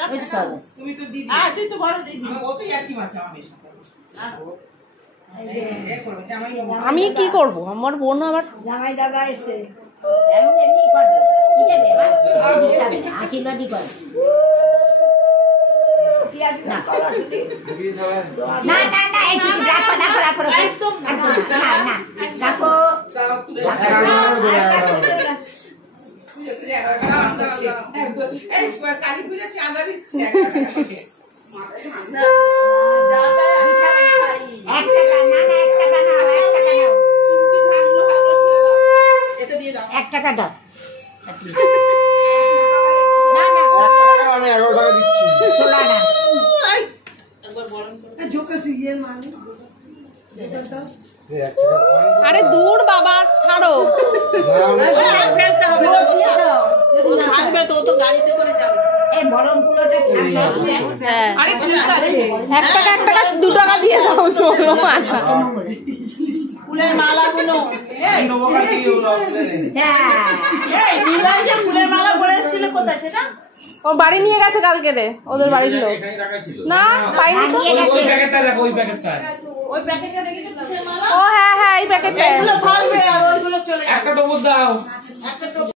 তুমি তো দিদি। হ্যাঁ তুই তো বড় দিদি। ও তো একই বাচ্চা আমার সাথে। আমি কি করব? আমার বোন আবার জামাই দাদা এসে এমনি করে ঠিক আছে আশীর্বাদই করে না না না না রাখো একদম না না রাখো কালী পূজা চাঁদা দিচ্ছে এক টাকা দাও আমি 11 টাকা দিচ্ছি। আরে দূর বাবা ছাড়ো। থাকবে তো তো গাড়িতে করে যাবে। আরে ঠিক আছে 1 টাকা 1 টাকা 2 টাকা দিয়ে দাও বলো মানা। ফুলের মালাগুলো এই নবকা দিয়ে ওগুলো এই নিলয় যে ফুলের মালা পরে এসেছিল কোথায় সেটা? ও বাড়ি নিয়ে গেছে কালকে রে ওদের বাড়ির লোক। না পাইনি তো। ওই প্যাকেটটা দেখো ওই প্যাকেটটা। ওই প্যাকেটটা দেখি তো ফুলের মালা। ও হ্যাঁ হ্যাঁ এই প্যাকেটটা। এগুলো থাকবে আর ওইগুলো চলে যাবে। একটা ডবল দাও।